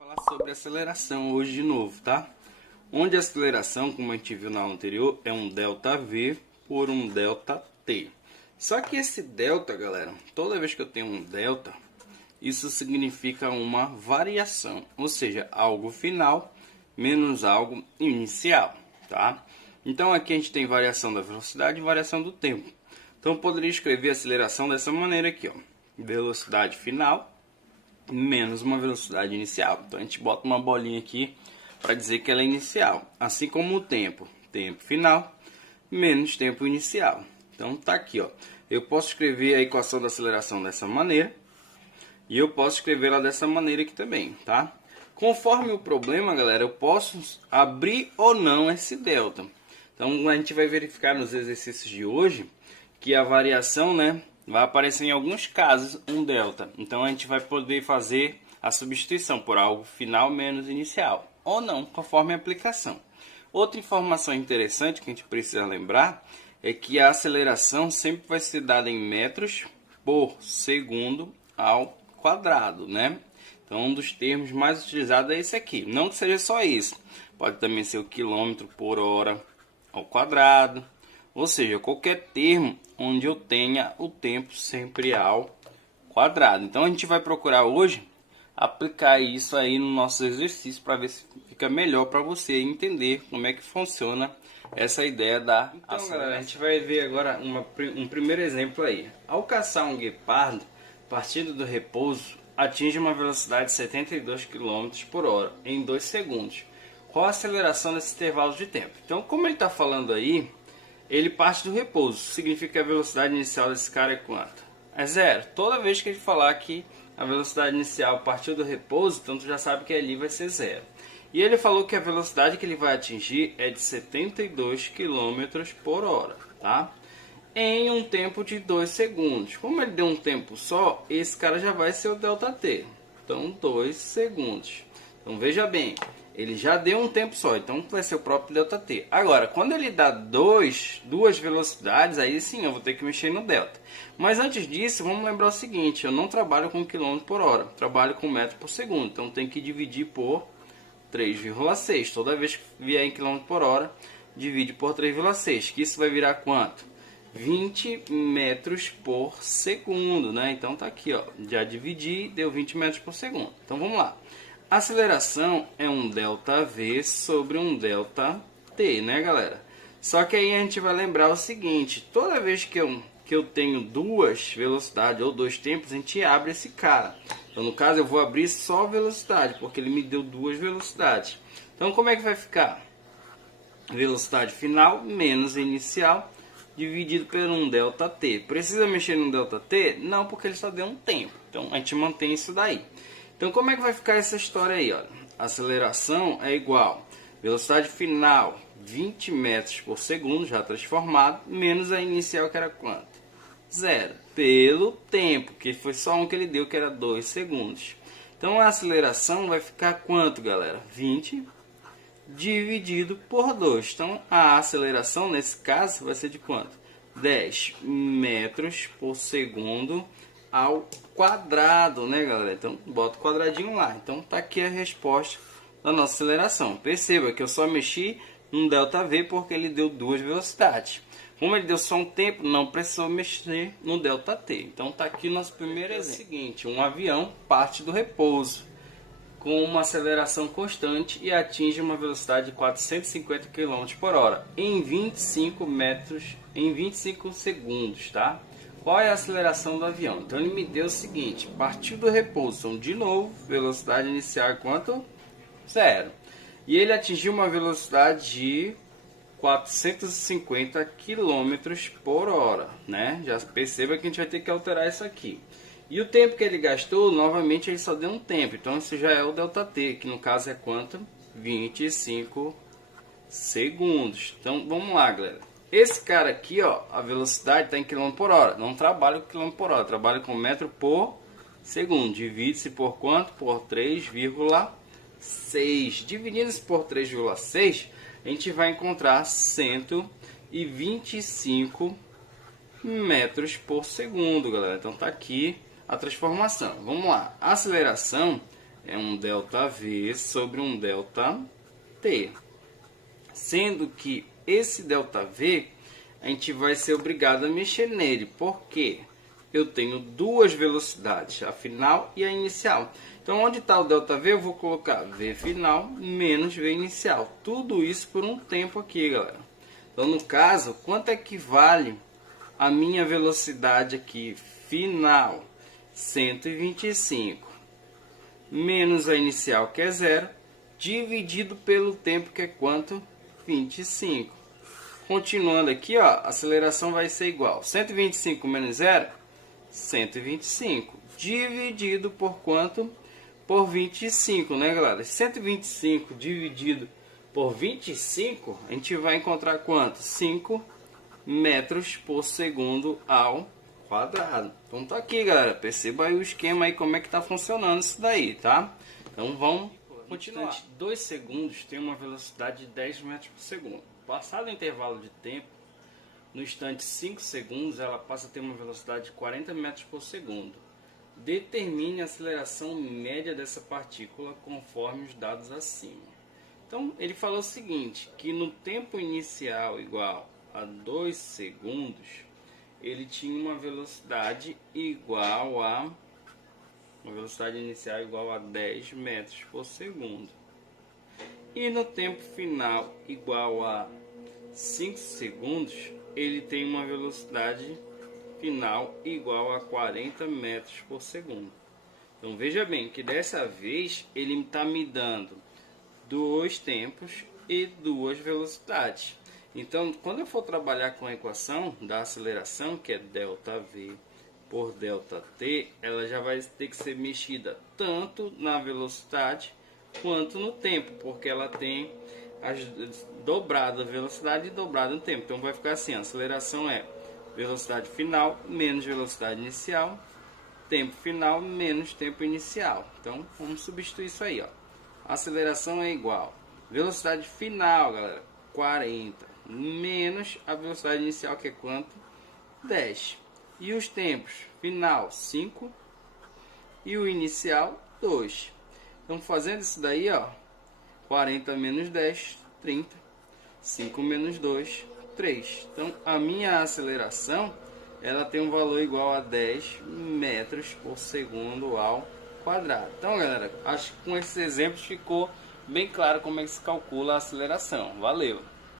Falar sobre aceleração hoje de novo, tá? Onde a aceleração, como a gente viu na aula anterior, é um ΔV por um ΔT. Só que esse delta, galera, toda vez que eu tenho um delta, isso significa uma variação, ou seja, algo final menos algo inicial, tá? Então aqui a gente tem variação da velocidade e variação do tempo. Então eu poderia escrever a aceleração dessa maneira aqui, ó. Velocidade final menos uma velocidade inicial. Então a gente bota uma bolinha aqui para dizer que ela é inicial. Assim como o tempo, tempo final menos tempo inicial. Então tá aqui, ó. Eu posso escrever a equação da aceleração dessa maneira e eu posso escrevê-la dessa maneira aqui também, tá? Conforme o problema, galera, eu posso abrir ou não esse delta. Então a gente vai verificar nos exercícios de hoje que a variação, né, vai aparecer em alguns casos um delta. Então a gente vai poder fazer a substituição por algo final menos inicial ou não, conforme a aplicação. Outra informação interessante que a gente precisa lembrar é que a aceleração sempre vai ser dada em metros por segundo ao quadrado, né? Então um dos termos mais utilizados é esse aqui. Não que seja só isso, pode também ser o quilômetro por hora ao quadrado, ou seja, qualquer termo onde eu tenha o tempo sempre ao quadrado. Então a gente vai procurar hoje aplicar isso aí no nosso exercício para ver se fica melhor para você entender como é que funciona essa ideia da aceleração. Então, galera, a gente vai ver agora um primeiro exemplo aí. Ao caçar um guepardo, partindo do repouso, atinge uma velocidade de 72 km por hora em 2 segundos. Qual a aceleração nesse intervalo de tempo? Então, como ele está falando aí, ele parte do repouso. Significa que a velocidade inicial desse cara é quanto? É zero. Toda vez que ele falar que a velocidade inicial partiu do repouso, então tu já sabe que ali vai ser zero. E ele falou que a velocidade que ele vai atingir é de 72 km por hora, tá? Em um tempo de 2 segundos. Como ele deu um tempo só, esse cara já vai ser o ΔT. Então, 2 segundos. Então, veja bem, ele já deu um tempo só, então vai ser o próprio ΔT. Agora, quando ele dá duas velocidades, aí sim eu vou ter que mexer no delta. Mas antes disso, vamos lembrar o seguinte, eu não trabalho com quilômetro por hora, trabalho com metro por segundo. Então, tem que dividir por 3,6. Toda vez que vier em quilômetro por hora, divide por 3,6, que isso vai virar quanto? 20 metros por segundo, né? Então tá aqui, ó, já dividi, deu 20 metros por segundo. Então vamos lá. A aceleração é um ΔV sobre um ΔT, né, galera? Só que aí a gente vai lembrar o seguinte, toda vez que eu tenho duas velocidades ou dois tempos, a gente abre esse cara. Então, no caso, eu vou abrir só velocidade, porque ele me deu duas velocidades. Então, como é que vai ficar? Velocidade final menos inicial dividido por um ΔT. Precisa mexer no ΔT? Não, porque ele só deu um tempo. Então, a gente mantém isso daí. Então, como é que vai ficar essa história aí? Olha, aceleração é igual velocidade final 20 metros por segundo, já transformado, menos a inicial, que era quanto? Zero. Pelo tempo, que foi só um que ele deu, que era 2 segundos. Então, a aceleração vai ficar quanto, galera? 20 dividido por 2. Então, a aceleração, nesse caso, vai ser de quanto? 10 metros por segundo ao quadrado, né, galera? Então, bota o quadradinho lá. Então, tá aqui a resposta da nossa aceleração. Perceba que eu só mexi no ΔV porque ele deu duas velocidades. Como ele deu só um tempo, não precisou mexer no ΔT. Então, tá aqui o nosso primeiro exemplo. É o seguinte, um avião parte do repouso com uma aceleração constante e atinge uma velocidade de 450 km por hora em 25 segundos, tá? Qual é a aceleração do avião? Então ele me deu o seguinte, partiu do repouso, então, de novo, velocidade inicial é quanto? Zero. E ele atingiu uma velocidade de 450 km por hora, né? Já perceba que a gente vai ter que alterar isso aqui. E o tempo que ele gastou, novamente, ele só deu um tempo. Então, esse já é o ΔT, que no caso é quanto? 25 segundos. Então, vamos lá, galera. Esse cara aqui, ó, a velocidade está em km por hora. Não trabalho com km por hora, trabalho com metro por segundo. Divide-se por quanto? Por 3,6. Dividindo-se por 3,6, a gente vai encontrar 125 metros por segundo, galera. Então, tá aqui a transformação. Vamos lá. A aceleração é um ΔV sobre um ΔT. Sendo que esse ΔV, a gente vai ser obrigado a mexer nele. Por quê? Eu tenho duas velocidades, a final e a inicial. Então, onde está o ΔV, eu vou colocar V final menos V inicial. Tudo isso por um tempo aqui, galera. Então, no caso, quanto equivale a minha velocidade aqui final? 125 menos a inicial, que é 0, dividido pelo tempo, que é quanto? 25. Continuando aqui, ó, a aceleração vai ser igual. 125 menos 0, 125. Dividido por quanto? Por 25, né, galera? 125 dividido por 25, a gente vai encontrar quanto? 5 metros por segundo ao quadrado. Então tá aqui, galera. Perceba aí o esquema aí, como é que tá funcionando isso daí, tá? Então vamos continuar. No instante 2 segundos tem uma velocidade de 10 metros por segundo. Passado o intervalo de tempo, no instante 5 segundos, ela passa a ter uma velocidade de 40 metros por segundo. Determine a aceleração média dessa partícula conforme os dados acima. Então, ele falou o seguinte, que no tempo inicial igual a 2 segundos, ele tinha uma velocidade igual a... uma velocidade inicial igual a 10 metros por segundo. E no tempo final igual a 5 segundos, ele tem uma velocidade final igual a 40 metros por segundo. Então veja bem que dessa vez ele está me dando dois tempos e duas velocidades. Então quando eu for trabalhar com a equação da aceleração, que é ΔV por ΔT, ela já vai ter que ser mexida tanto na velocidade quanto no tempo, porque ela tem dobrada a velocidade e dobrada o tempo. Então vai ficar assim, a aceleração é velocidade final menos velocidade inicial, tempo final menos tempo inicial. Então vamos substituir isso aí, ó. A aceleração é igual velocidade final, galera, 40 menos a velocidade inicial, que é quanto? 10. E os tempos final 5 e o inicial 2. Então fazendo isso daí, ó, 40 menos 10, 30. 5 menos 2, 3. Então a minha aceleração, ela tem um valor igual a 10 metros por segundo ao quadrado. Então, galera, acho que com esses exemplos ficou bem claro como é que se calcula a aceleração. Valeu!